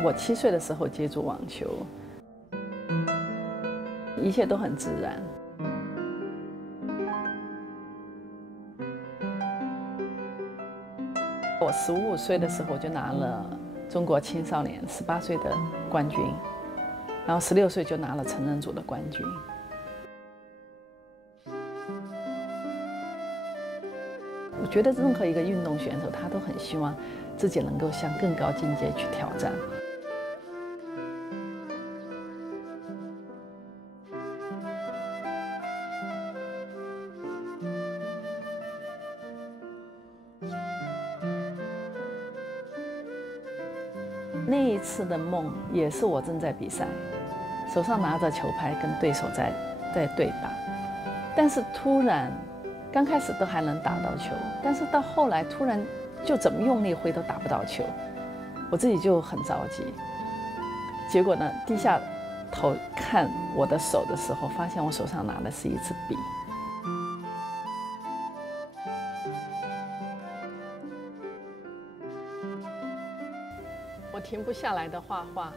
我7岁的时候接触网球，一切都很自然。我15岁的时候就拿了中国青少年18岁的冠军，然后16岁就拿了成人组的冠军。我觉得任何一个运动选手，他都很希望自己能够向更高境界去挑战。那一次的梦也是我正在比赛，手上拿着球拍跟对手在对打，但是突然，刚开始都还能打到球，但是到后来突然就怎么用力挥都打不到球，我自己就很着急。结果呢，低下头看我的手的时候，发现我手上拿的是一支笔。我停不下来的画画，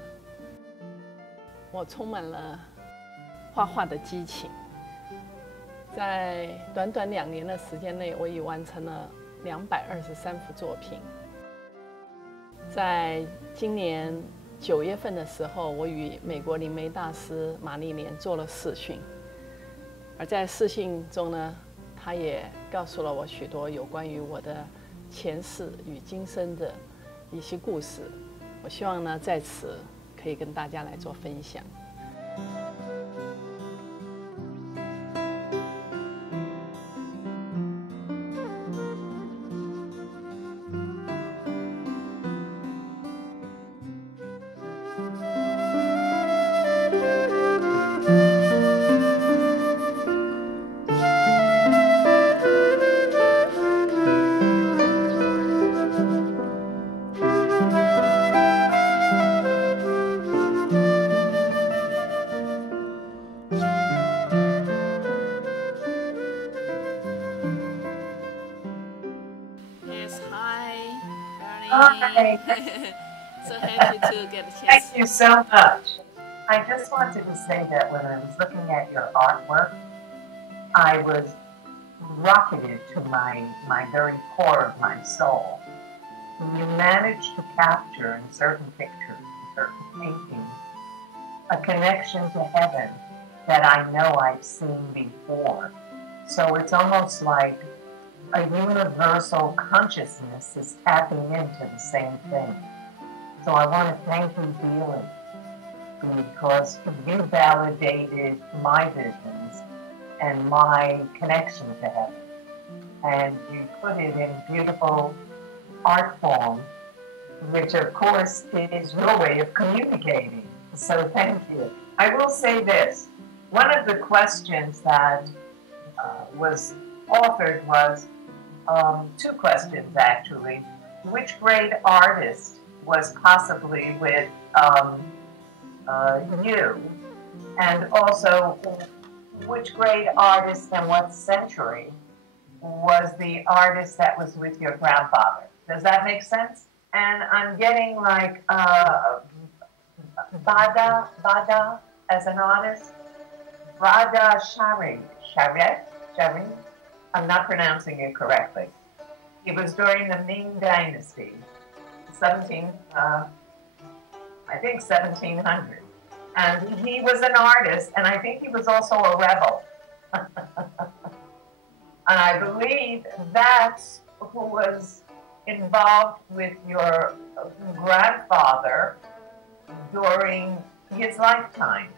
我充满了画画的激情。在短短2年的时间内，我已完成了223幅作品。在今年9月份的时候，我与美国灵媒大师玛丽莲做了视讯，而在视讯中呢，她也告诉了我许多有关于我的前世与今生的一些故事。我希望呢，在此可以跟大家来做分享。Hi. So happy to get a chance. Thank you so much. I just wanted to say that when I was looking at your artwork, I was rocketed to my very core of my soul. You managed to capture in certain pictures, in certain paintings, a connection to heaven that I know I've seen before. So it's almost like a universal consciousness is tapping into the same thing. So I want to thank you dearly because you validated my visions and my connection to heaven. And you put it in beautiful art form, which of course is your way of communicating. So thank you. I will say this. One of the questions that was offered was 2 questions actually. Which great artist was possibly with you? And also, which great artist and what century was the artist that was with your grandfather? Does that make sense? And I'm getting like Bada as an artist. Rada Sharet. I'm not pronouncing it correctly. It was during the Ming Dynasty, I think 1700. And he was an artist, and I think he was also a rebel. And I believe that's who was involved with your grandfather during his lifetime.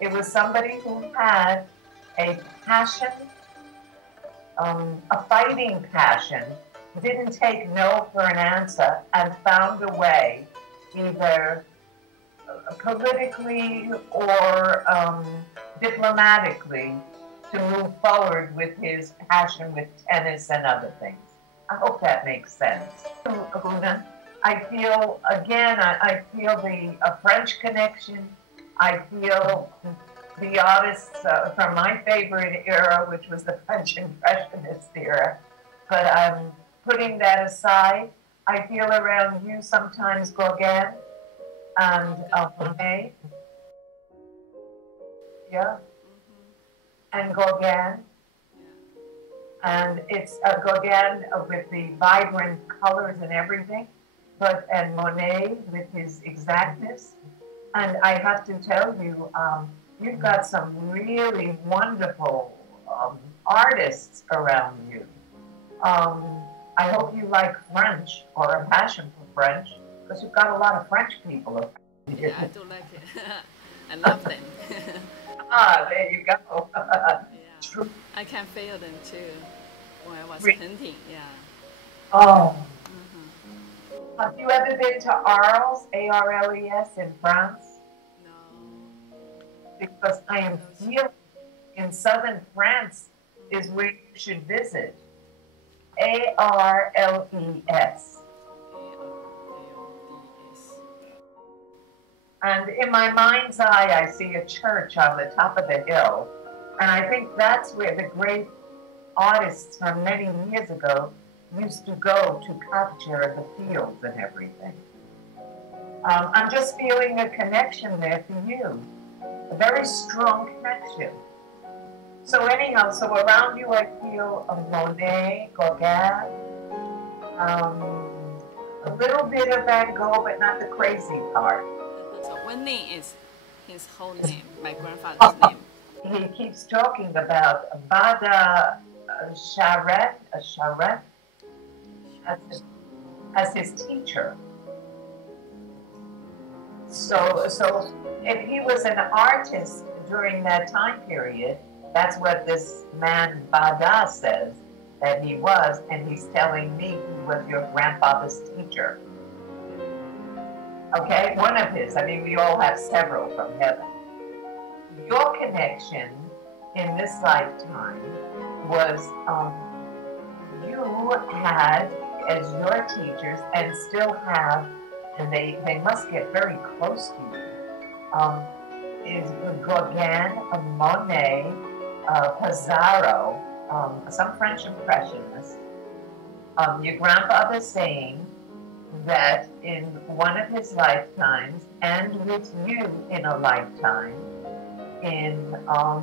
It was somebody who had a passion, a fighting passion, didn't take no for an answer, and found a way either politically or diplomatically to move forward with his passion with tennis and other things. I hope that makes sense. Una, I feel, again, I feel the French connection. I feel the artists from my favorite era, which was the French Impressionist era. But I'm putting that aside. I feel around you sometimes Gauguin and Monet. Yeah. And Gauguin. And it's Gauguin with the vibrant colors and everything, and Monet with his exactness. And I have to tell you, you've got some really wonderful artists around you. I hope you like French or a passion for French, because you've got a lot of French people around you. Yeah, I do like it. I love them. There you go. Yeah. True. I can feel them too when I was painting. Yeah. Oh. Have you ever been to Arles, Arles, in France? No. Because I am feeling in southern France is where you should visit. Arles. And in my mind's eye, I see a church on the top of the hill. And I think that's where the great artists from many years ago used to go to capture the fields and everything. I'm just feeling a connection there for you, a very strong connection. So anyhow, so around you I feel a Monet, Gauguin, a little bit of Van Gogh, but not the crazy part. So Winnie is his whole name, my grandfather's name. He keeps talking about Bada Charette as his teacher. So if he was an artist during that time period, that's what this man Bada says that he was, and he's telling me he was your grandfather's teacher. Okay, one of his. I mean, we all have several from heaven. Your connection in this lifetime was you had as your teachers, and still have, and they must get very close to you, is Gauguin, Monet, Pissarro, some French Impressionists. Your grandfather saying that in one of his lifetimes, and with you in a lifetime, in the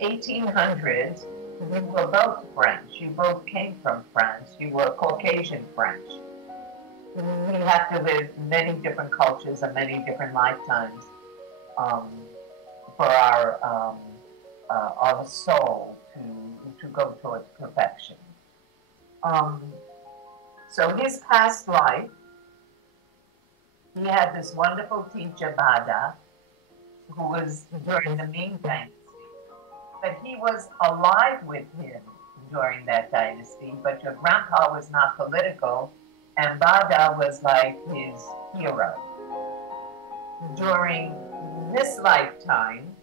1800s, you were both French. You both came from France. You were Caucasian French. We have to live many different cultures and many different lifetimes for our soul to go towards perfection. So his past life, he had this wonderful teacher, Bada, who was during the Ming Dynasty. But he was alive with him during that dynasty, but your grandpa was not political, and Bada was like his hero. During this lifetime,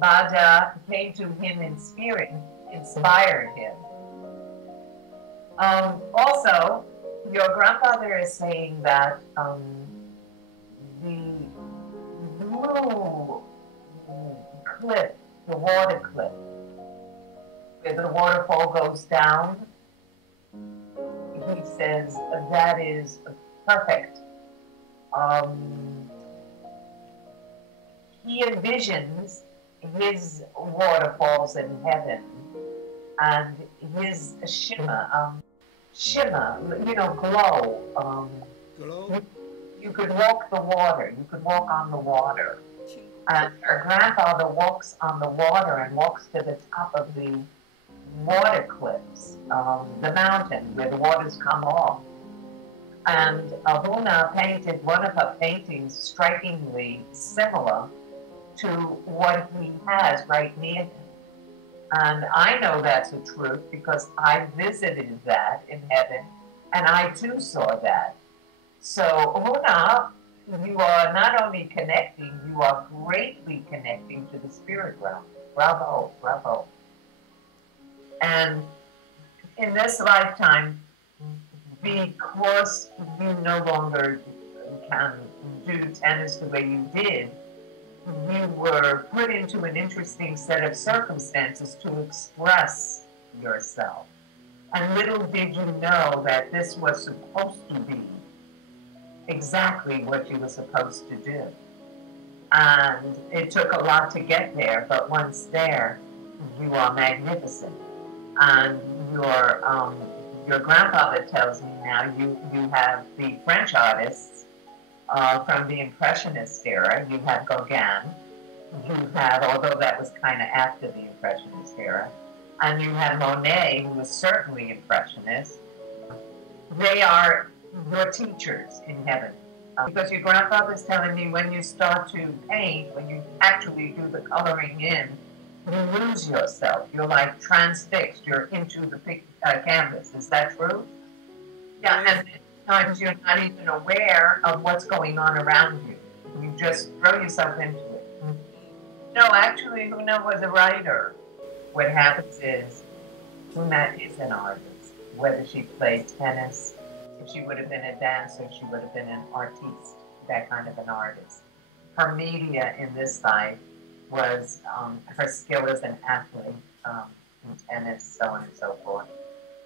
Bada came to him in spirit, inspired him. Also, your grandfather is saying that the blue cliff, the water cliff, where the waterfall goes down, he says that is perfect. He envisions his waterfalls in heaven and his shimmer, glow. Glow? You could walk the water, you could walk on the water. And her grandfather walks on the water and walks to the top of the water cliffs, the mountain where the waters come off. And Ahuna painted one of her paintings strikingly similar to what he has right near him. And I know that's the truth because I visited that in heaven, and I too saw that. So Ahuna you are not only connecting, you are greatly connecting to the spirit realm. Bravo, bravo. And in this lifetime, because you no longer can do tennis the way you did, you were put into an interesting set of circumstances to express yourself. And little did you know that this was supposed to be exactly what you were supposed to do. And it took a lot to get there, but once there, you are magnificent. And your grandfather tells me now you have the French artists from the Impressionist era. You have Gauguin. You have, although that was kind of after the Impressionist era, and you have Monet, who was certainly Impressionist. They are your teachers in heaven. Because your grandfather's telling me when you start to paint, when you actually do the coloring in, you lose yourself. You're like transfixed. You're into the canvas. Is that true? Yeah, and sometimes you're not even aware of what's going on around you. You just throw yourself into it. No, actually, Huna was a writer. What happens is, Huna is an artist. Whether she played tennis, if she would have been a dancer, she would have been an artiste, that kind of an artist. Her media in this life was her skill as an athlete, in tennis, so on and so forth.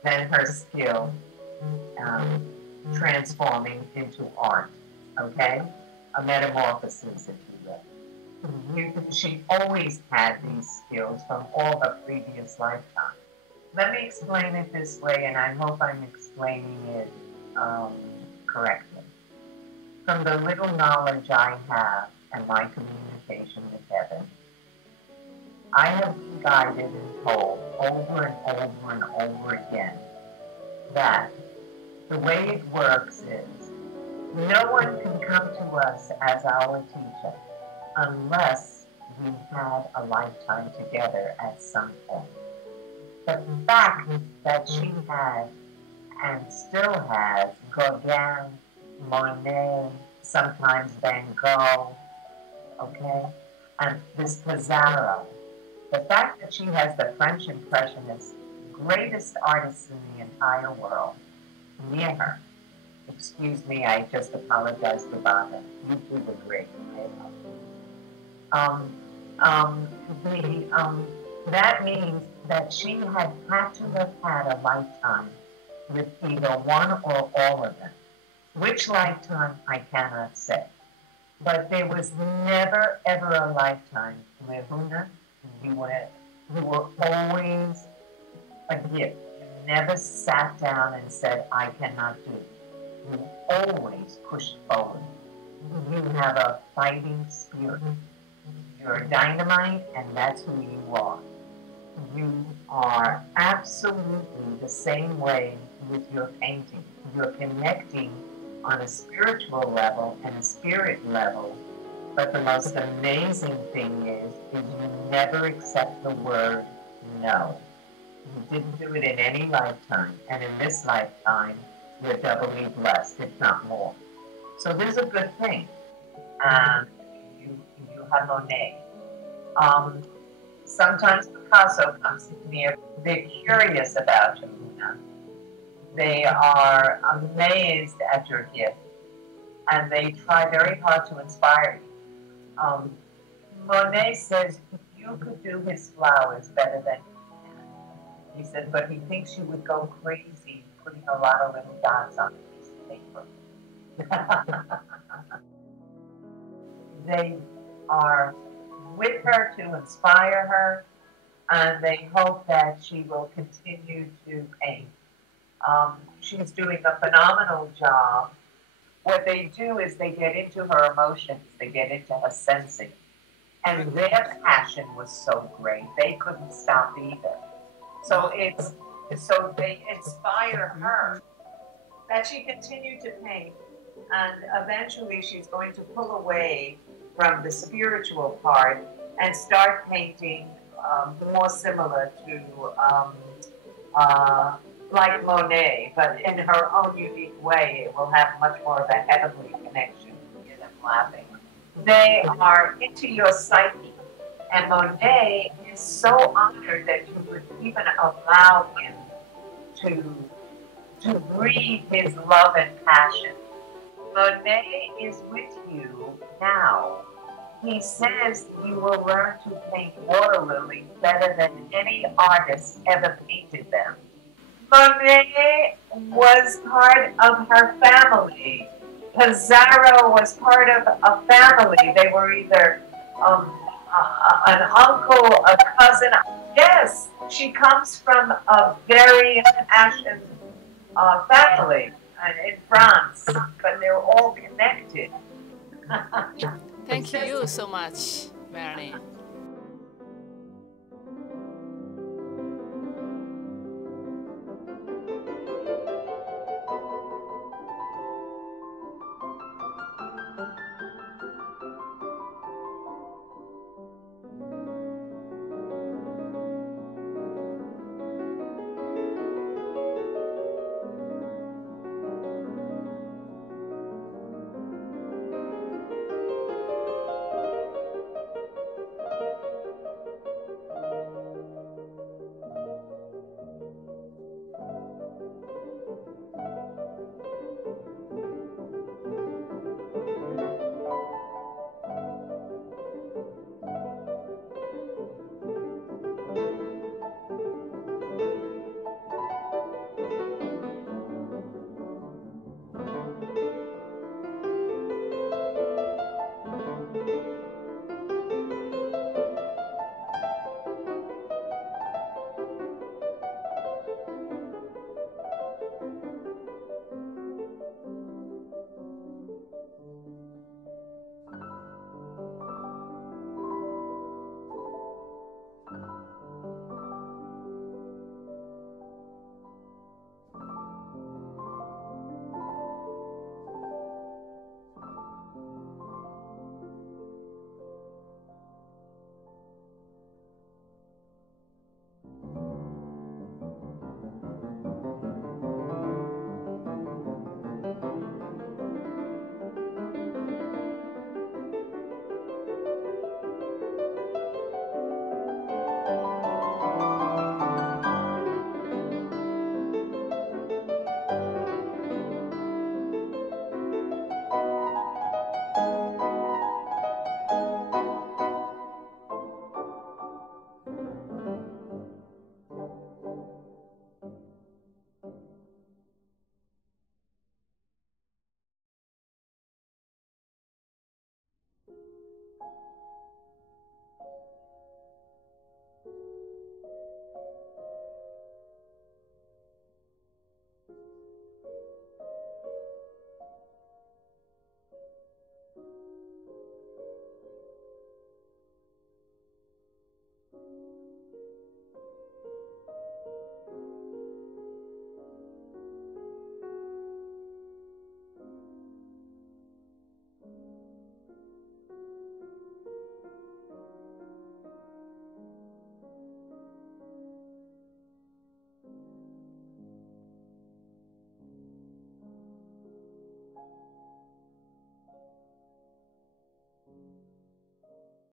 Then her skill transforming into art, okay? A metamorphosis, if you will. She always had these skills from all her previous lifetimes. Let me explain it this way, and I hope I'm explaining it correctly. From the little knowledge I have and my communication with heaven, I have been guided and told over and over and over again that the way it works is no one can come to us as our teacher unless we had a lifetime together at some point. The fact that she had and still has Gauguin, Monet, sometimes Van Gogh, okay, and this Pizarro. The fact that she has the French Impressionists, greatest artists in the entire world, near her. Excuse me, I just apologized to Baba. You two were great. That means that she had to have had a lifetime with either one or all of them. Which lifetime, I cannot say. But there was never, ever a lifetime where Huna, you were always a gift. You never sat down and said, I cannot do it. You always pushed forward. You have a fighting spirit. You're dynamite, and that's who you are. You are absolutely the same way with your painting. You're connecting on a spiritual level and a spirit level. But the most amazing thing is you never accept the word no. You didn't do it in any lifetime. And in this lifetime, you're doubly blessed, if not more. So this is a good thing. And you have Monet. Sometimes Picasso comes to me. They're curious about you, Huna. They are amazed at your gift. And they try very hard to inspire you. Monet says you could do his flowers better than he can. He said, but he thinks you would go crazy putting a lot of little dots on a piece of paper. They are with her to inspire her, and they hope that she will continue to paint. She's doing a phenomenal job. What they do is they get into her emotions, they get into her sensing. And their passion was so great, they couldn't stop either. So they inspire her that she continued to paint. And eventually she's going to pull away from the spiritual part and start painting more similar to like Monet, but in her own unique way. It will have much more of a heavenly connection. laughing. They are into your psyche. And Monet is so honored that you would even allow him to breathe his love and passion. Monet is with you now. He says you will learn to paint water lilies better than any artist ever painted them. Monet was part of her family. Pizarro was part of a family. They were either an uncle, a cousin. Yes, she comes from a very impassioned family in France, but they're all connected. Thank you so much, Marilyn.